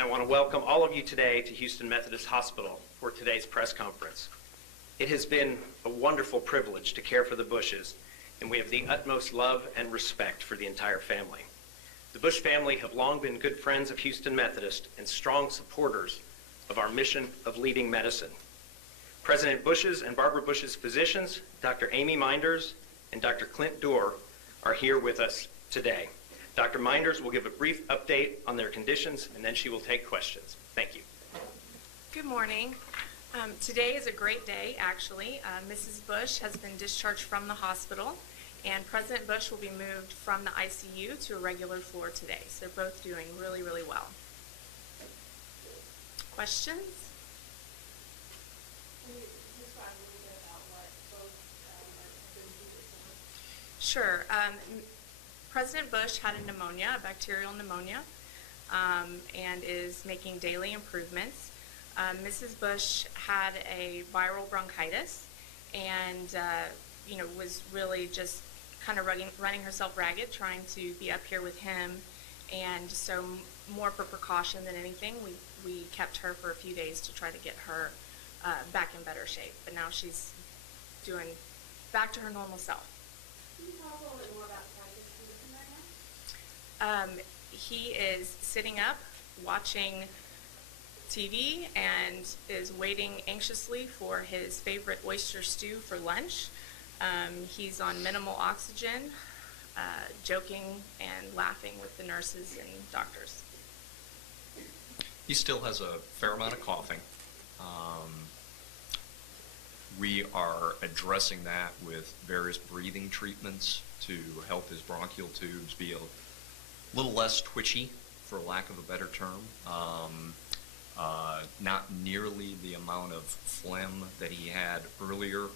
and I want to welcome all of you today to Houston Methodist Hospital for today's press conference. It has been a wonderful privilege to care for the Bushes, and we have the utmost love and respect for the entire family. The Bush family have long been good friends of Houston Methodist and strong supporters of our mission of leading medicine. President Bush's and Barbara Bush's physicians, Dr. Amy Minders and Dr. Clint Dorr, are here with us today. Dr. Minders will give a brief update on their conditions, and then she will take questions. Thank you. Good morning. Today is a great day, actually. Mrs. Bush has been discharged from the hospital, and President Bush will be moved from the ICU to a regular floor today. So they're both doing really, really well. Questions? Can you describe a little bit about what both are doing for? Sure. President Bush had a pneumonia, a bacterial pneumonia, and is making daily improvements. Mrs. Bush had a viral bronchitis and was really just kind of running herself ragged, trying to be up here with him. And so more for precaution than anything, we kept her for a few days to try to get her back in better shape. But now she's doing back to her normal self. Can you talk a little bit more about Titus right now? He is sitting up, watching TV, and is waiting anxiously for his favorite oyster stew for lunch. He's on minimal oxygen, joking and laughing with the nurses and doctors. He still has a fair amount of coughing. We are addressing that with various breathing treatments to help his bronchial tubes be a little less twitchy, for lack of a better term. Not nearly the amount of phlegm that he had earlier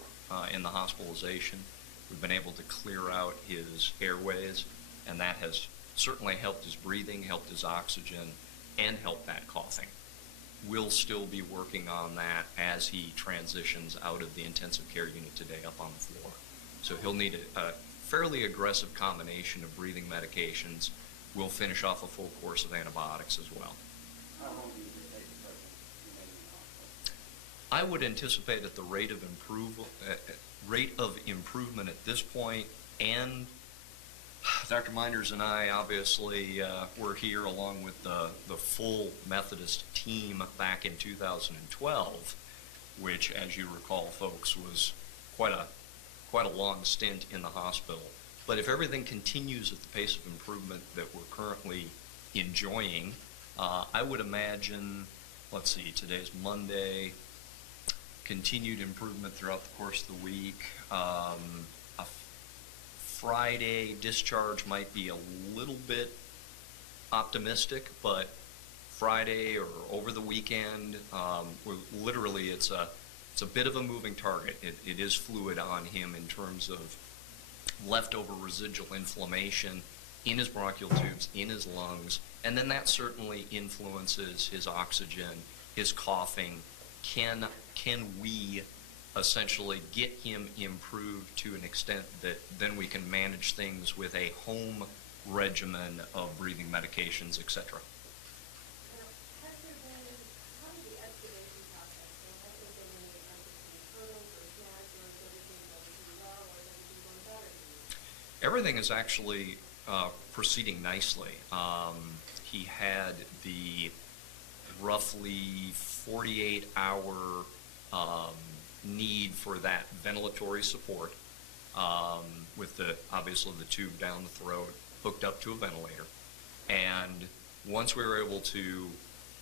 in the hospitalization. We've been able to clear out his airways, and that has certainly helped his breathing, helped his oxygen, and helped that coughing. We'll still be working on that as he transitions out of the intensive care unit today up on the floor. So he'll need a fairly aggressive combination of breathing medications. We'll finish off a full course of antibiotics as well. How long do you take the person remaining in the hospital? I would anticipate at the rate of improvement at this point, and Dr. Minders and I obviously were here along with the full Methodist team back in 2012, which, as you recall, folks, was quite a long stint in the hospital. But if everything continues at the pace of improvement that we're currently enjoying, I would imagine, let's see, today's Monday, continued improvement throughout the course of the week. A Friday discharge might be a little bit optimistic, but Friday or over the weekend, literally it's a bit of a moving target. It is fluid on him in terms of leftover residual inflammation in his bronchial tubes, in his lungs, and then that certainly influences his oxygen, his coughing. Can we essentially get him improved to an extent that then we can manage things with a home regimen of breathing medications, etc.? How did the excavation process go? Has there been any hurdles or snags, or is everything going pretty well, or is everything going better? Everything is actually proceeding nicely. He had the roughly 48-hour need for that ventilatory support, with obviously the tube down the throat hooked up to a ventilator. And once we were able to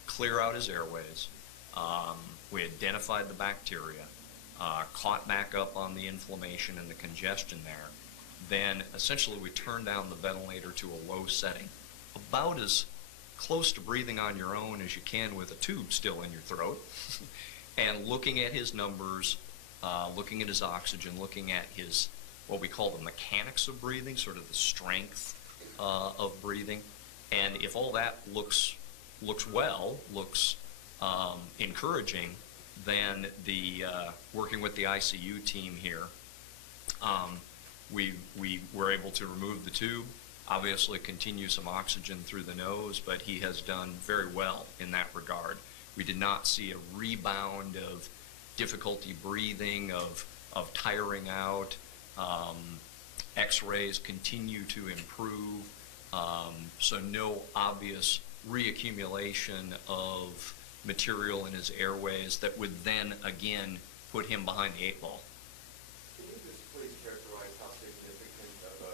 clear out his airways, we identified the bacteria, caught back up on the inflammation and the congestion there. Then essentially we turned down the ventilator to a low setting, about as close to breathing on your own as you can with a tube still in your throat. And looking at his numbers, looking at his oxygen, looking at his, what we call the mechanics of breathing, sort of the strength of breathing. And if all that looks well, looks encouraging, then working with the ICU team here, we were able to remove the tube, obviously continue some oxygen through the nose, but he has done very well in that regard. We did not see a rebound of difficulty breathing, of tiring out. X-rays continue to improve, so no obvious reaccumulation of material in his airways that would then again put him behind the 8 ball. Can you just please characterize how significant of an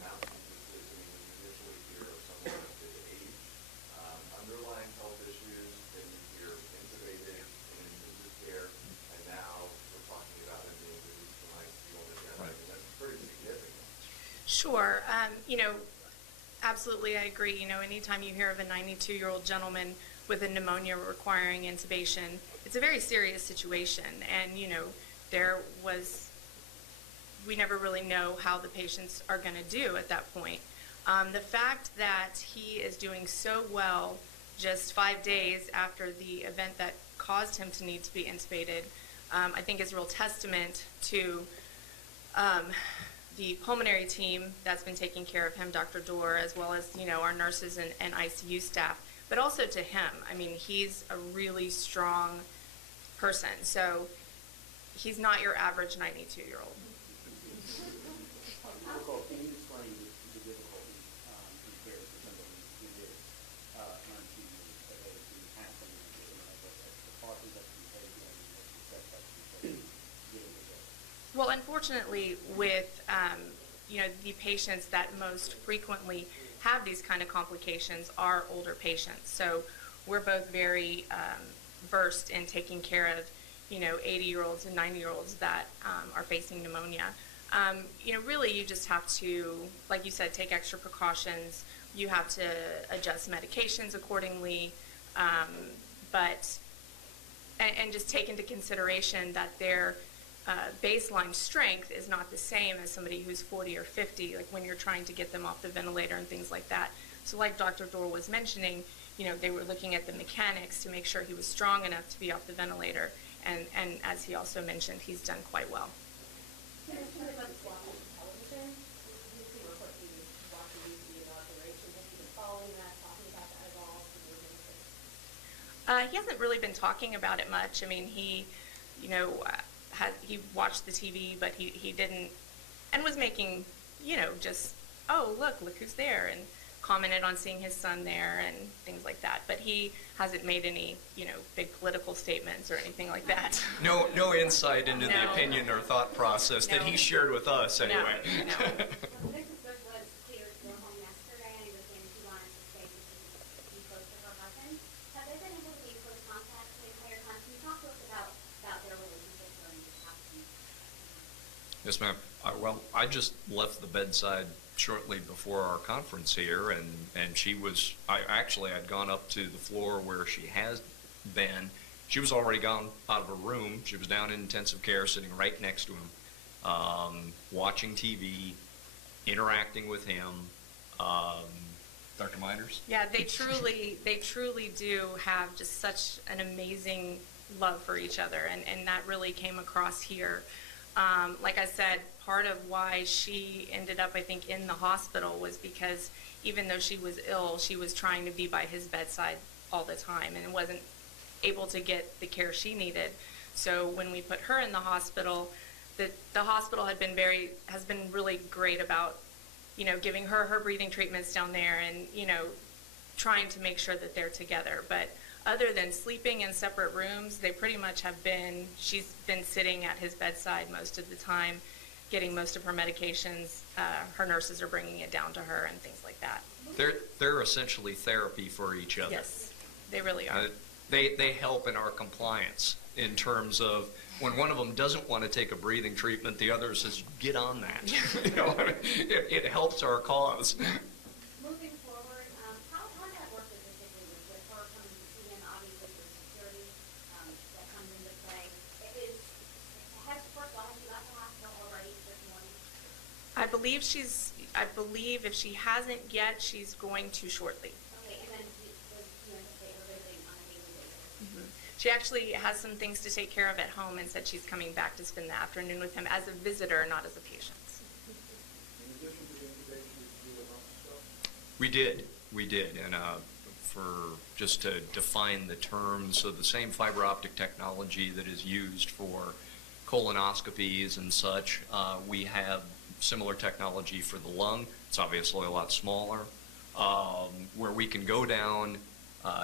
announcement this is? I mean, when you initially hear of someone of his age, underlying health issues, then you hear intubated and intensive care, and now we're talking about him being released from ICU on the ground. Right. I mean, that's pretty significant. Sure. Absolutely, I agree. Anytime you hear of a 92-year-old gentleman with a pneumonia requiring intubation, it's a very serious situation. And, we never really know how the patients are going to do at that point. The fact that he is doing so well just 5 days after the event that caused him to need to be intubated, I think is a real testament to the pulmonary team that's been taking care of him, Dr. Dorr, as well as, our nurses and ICU staff, but also to him. I mean, he's a really strong person, so he's not your average 92-year-old. Nicole, can you explain the difficulty in care for somebody who is unachieved at age who has some precautions that can be taken and the steps that can be taken to get it together? Well, unfortunately, with the patients that most frequently have these kind of complications are older patients. So we're both very versed in taking care of 80-year-olds and 90-year-olds that are facing pneumonia. Really, you just have to, like you said, take extra precautions. You have to adjust medications accordingly, and just take into consideration that their baseline strength is not the same as somebody who's 40 or 50, like when you're trying to get them off the ventilator and things like that. So like Dr. Dorr was mentioning, they were looking at the mechanics to make sure he was strong enough to be off the ventilator. And as he also mentioned, he's done quite well. There's too much watching television. You see what he was watching the inauguration. Has he been following that, talking about that at all? He hasn't really been talking about it much. I mean, he watched the TV, but he didn't, and was making, just, oh, look who's there, and commented on seeing his son there and things like that. But he hasn't made any, big political statements or anything like that. No insight into the No. opinion or thought process that he No. shared with us anyway. No. Mrs. Bush was here to go home yesterday, and he was saying she wanted to stay to be close to her husband. Have they been able to be in close contact the entire time? Can you talk to us about their relationship during this past week? Yes, ma'am. Well, I just left the bedside shortly before our conference here, and I'd gone up to the floor where she has been. She was already gone out of her room. She was down in intensive care, sitting right next to him, watching TV, interacting with him. Dr. Miners? Yeah, they truly do have just such an amazing love for each other, and that really came across here. Like I said, part of why she ended up, I think, in the hospital was because even though she was ill, she was trying to be by his bedside all the time and wasn't able to get the care she needed. So when we put her in the hospital, the hospital has been really great about, giving her breathing treatments down there and, trying to make sure that they're together. But other than sleeping in separate rooms, they pretty much she's been sitting at his bedside most of the time, getting most of her medications. Her nurses are bringing it down to her and things like that. They're essentially therapy for each other. Yes, they really are. They help in our compliance in terms of when one of them doesn't want to take a breathing treatment, the other says, get on that. It helps our cause. Moving forward, how does that work logistically with her coming to see him, obviously with security that comes into play? Has her gone to the hospital already this morning? I believe if she hasn't yet, she's going to shortly. Okay, and then does she anticipate her visiting on a daily basis? She actually has some things to take care of at home and said she's coming back to spend the afternoon with him as a visitor, not as a patient. In addition to the intubation, did you do a We did, and for just to define the terms, so the same fiber optic technology that is used for colonoscopies and such, we have similar technology for the lung. It's obviously a lot smaller, where we can go down,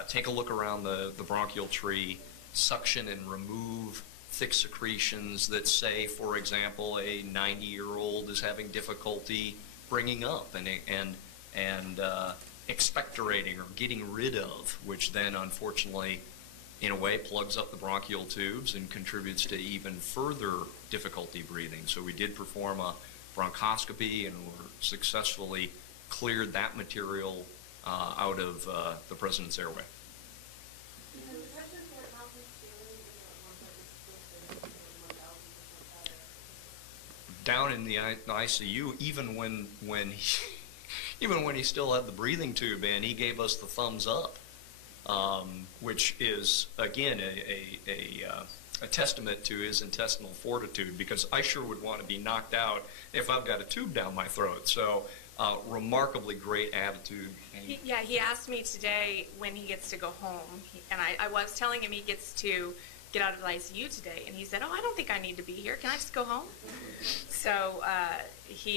take a look around the bronchial tree, suction and remove thick secretions that say, for example, a 90-year-old is having difficulty bringing up and expectorating or getting rid of, which then unfortunately in a way plugs up the bronchial tubes and contributes to even further difficulty breathing. So we did perform a bronchoscopy and were successfully cleared that material out of the president's airway. Down in the ICU, even when he still had the breathing tube in, he gave us the thumbs up, which is again a testament to his intestinal fortitude, because I sure would want to be knocked out if I've got a tube down my throat. So remarkably great attitude. He asked me today when he gets to go home, and I was telling him he gets to get out of the ICU today, and he said, "Oh, I don't think I need to be here. Can I just go home?" So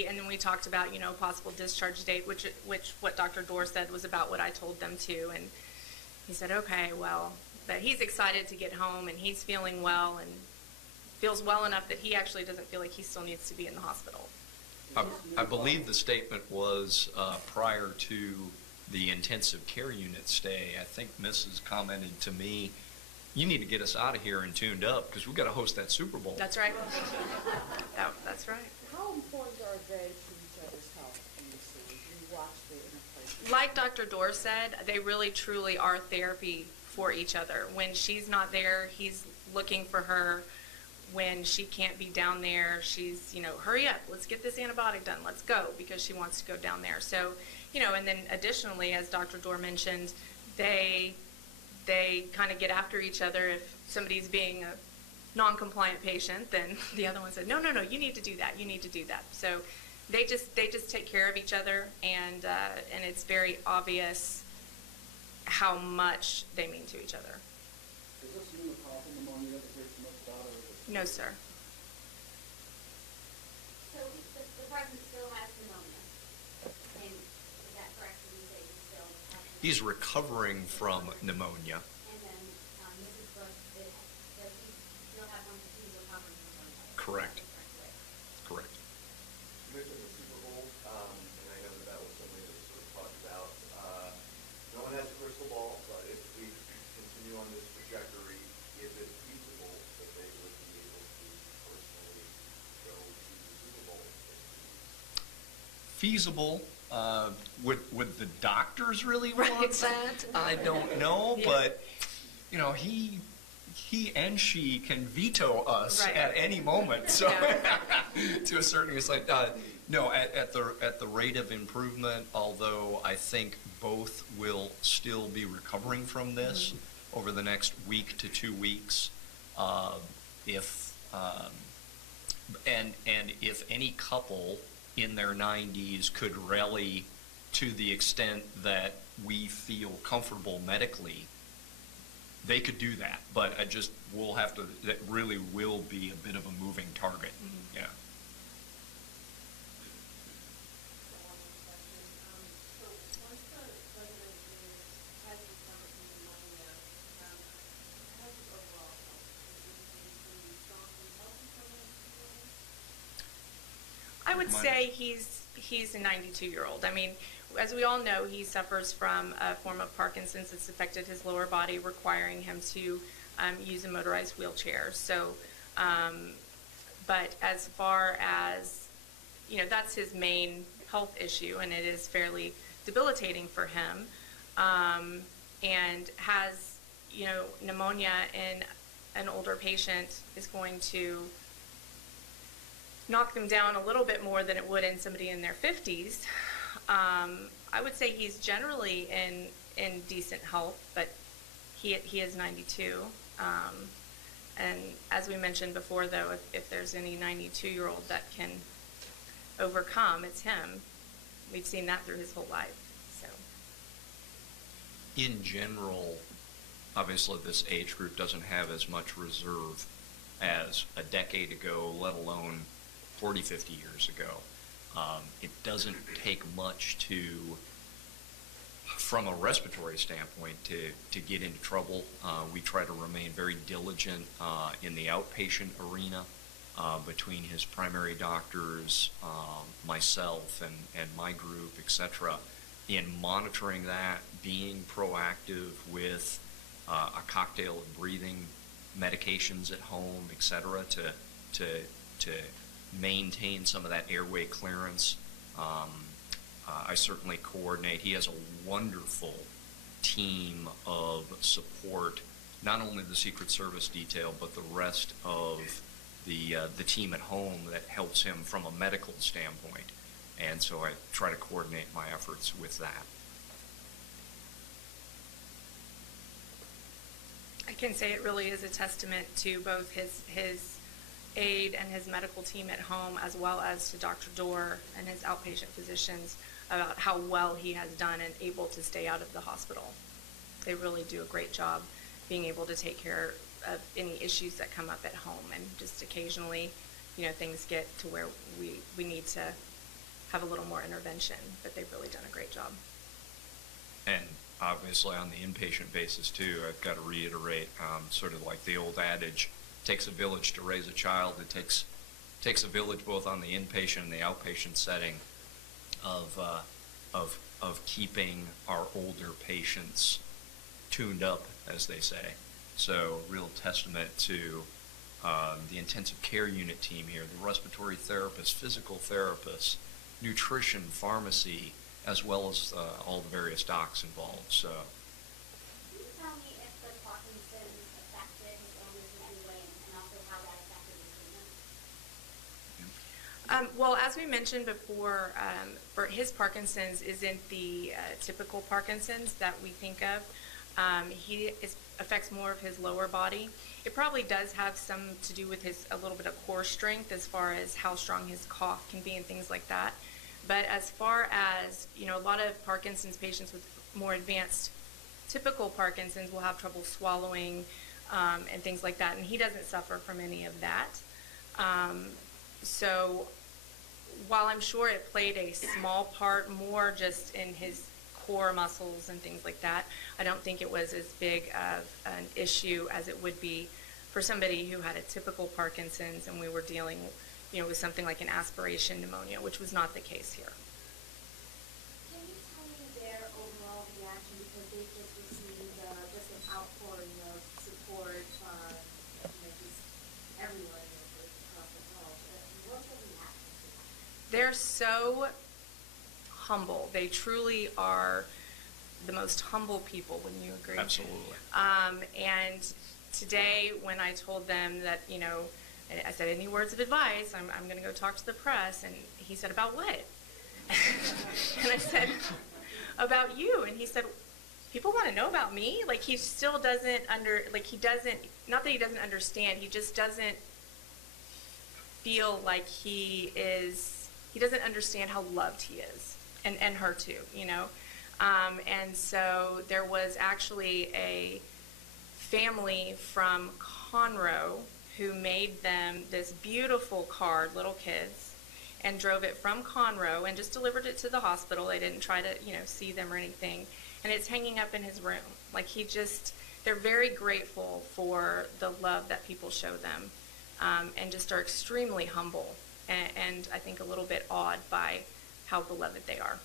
and then we talked about, possible discharge date, which what Dr. Dorr said was about what I told them too, and he said, "Okay, well," but he's excited to get home, and he's feeling well and feels well enough that he actually doesn't feel like he still needs to be in the hospital. I believe the statement was prior to the intensive care unit stay. I think Mrs. commented to me, "You need to get us out of here and tuned up because we've got to host that Super Bowl." That's right. That's right. How important are they to each other's health in the city? You watch the interplay. Like Dr. Dorr said, they really truly are therapy for each other. When she's not there, he's looking for her. When she can't be down there, she's, hurry up, let's get this antibiotic done, let's go, because she wants to go down there. So, and then additionally, as Dr. Dorr mentioned, they kind of get after each other. If somebody's being a non-compliant patient, then the other one said, no, you need to do that, you need to do that. So they just take care of each other, and it's very obvious how much they mean to each other. Is this pneumococcal pneumonia that there's so much about, or is it? No, sir. So the president still has pneumonia, and is that correct? When you say he still has pneumonia? He's recovering from pneumonia. And then Mrs. Bush, does he still have one that he's recovering from pneumonia? Correct. Is that correct? Correct. You mentioned the Super Bowl, and I know that was something that was sort of talked about. No one has a crystal ball, but if we continue on this trajectory, is it feasible that they would be able to personally go to the Super Bowl? Feasible. Would the doctors really want Right. that? I don't know, Yeah. but he and she can veto us Right. at any moment. So Yeah. to a certain extent, no. At the rate of improvement, although I think both will still be recovering from this over the next week to 2 weeks, if any couple in their 90s could rally to the extent that we feel comfortable medically, they could do that. But we'll have to, that really will be a bit of a moving target. Yeah. I would say he's a 92-year-old. I mean, as we all know, he suffers from a form of Parkinson's that's affected his lower body, requiring him to use a motorized wheelchair. So, but as far as, that's his main health issue, and it is fairly debilitating for him, and has, pneumonia in an older patient is going to knock them down a little bit more than it would in somebody in their 50s. I would say he's generally in decent health, but he is 92. And as we mentioned before, though, if there's any 92-year-old that can overcome, it's him. We've seen that through his whole life. So. in general, obviously this age group doesn't have as much reserve as a decade ago, let alone 40, 50 years ago. It doesn't take much from a respiratory standpoint, to get into trouble. We try to remain very diligent in the outpatient arena between his primary doctors, myself, and my group, etc., in monitoring that, being proactive with a cocktail of breathing medications at home, etc., to maintain some of that airway clearance. I certainly coordinate. He has a wonderful team of support, not only the Secret Service detail, but the rest of the team at home that helps him from a medical standpoint. And so I try to coordinate my efforts with that. I can say it really is a testament to both his aide and his medical team at home, as well as to Dr. Dorr and his outpatient physicians, about how well he has done and able to stay out of the hospital. They really do a great job being able to take care of any issues that come up at home, and just occasionally, things get to where we need to have a little more intervention, but they've really done a great job. And obviously on the inpatient basis too, I've got to reiterate, sort of like the old adage, takes a village to raise a child. It takes a village both on the inpatient and the outpatient setting of keeping our older patients tuned up, as they say. So real testament to the intensive care unit team here, the respiratory therapists, physical therapists, nutrition, pharmacy, as well as all the various docs involved. So. Can you tell me if the Parkinson's affected his illness in any way, and also how that affected his treatment? Well, as we mentioned before, for his Parkinson's isn't the typical Parkinson's that we think of. Affects more of his lower body. It probably does have some to do with a little bit of core strength, as far as how strong his cough can be and things like that. But as far as, a lot of Parkinson's patients with more advanced typical Parkinson's will have trouble swallowing and things like that, and he doesn't suffer from any of that. So while I'm sure it played a small part, more just in his core muscles and things like that, I don't think it was as big of an issue as it would be for somebody who had a typical Parkinson's and we were dealing, with something like an aspiration pneumonia, which was not the case here. Can you tell me their overall reaction, because they just received just an outpouring of support from just everyone across the world? What's the reaction to that? They're so humble. They truly are the most humble people, wouldn't you agree? Absolutely. And today, when I told them that, I said, any words of advice, I'm going to go talk to the press, and he said, about what? And I said, about you. And he said, people want to know about me? Like, he still doesn't not that he doesn't understand, he just doesn't feel like he doesn't understand how loved he is, and her too, and so there was actually a family from Conroe who made them this beautiful card, little kids, and drove it from Conroe and just delivered it to the hospital. They didn't try to, see them or anything. And it's hanging up in his room. Like, they're very grateful for the love that people show them, and just are extremely humble, and I think a little bit awed by how beloved they are.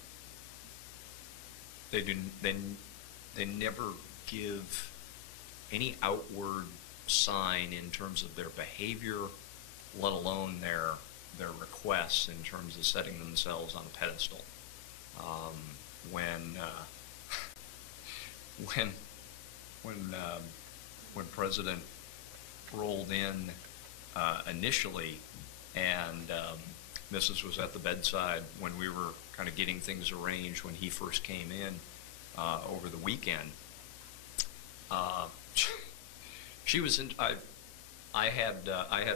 They never give any outward sign in terms of their behavior, let alone their requests in terms of setting themselves on a pedestal. When President rolled in initially, and Mrs. was at the bedside when we were kind of getting things arranged when he first came in over the weekend. She was in. I had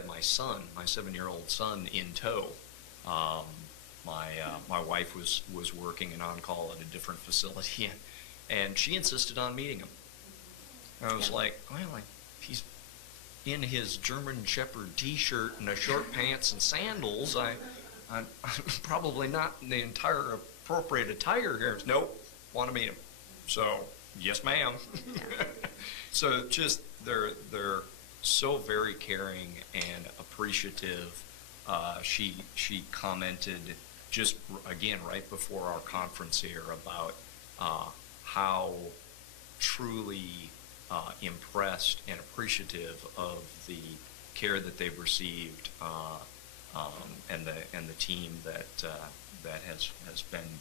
my son, my 7-year-old son, in tow. My wife was working and on call at a different facility, And she insisted on meeting him. I was like, well, he's in his German Shepherd T-shirt and a short pants and sandals. I'm probably not in the entire appropriate attire here. Nope, want to meet him. So, yes, ma'am. So just they're so very caring and appreciative. She commented just again right before our conference here about how truly impressed and appreciative of the care that they've received and the team that has been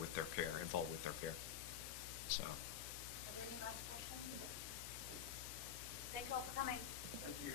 with their care, involved with their care. So. Are there any last questions? Thank you all for coming. Thank you.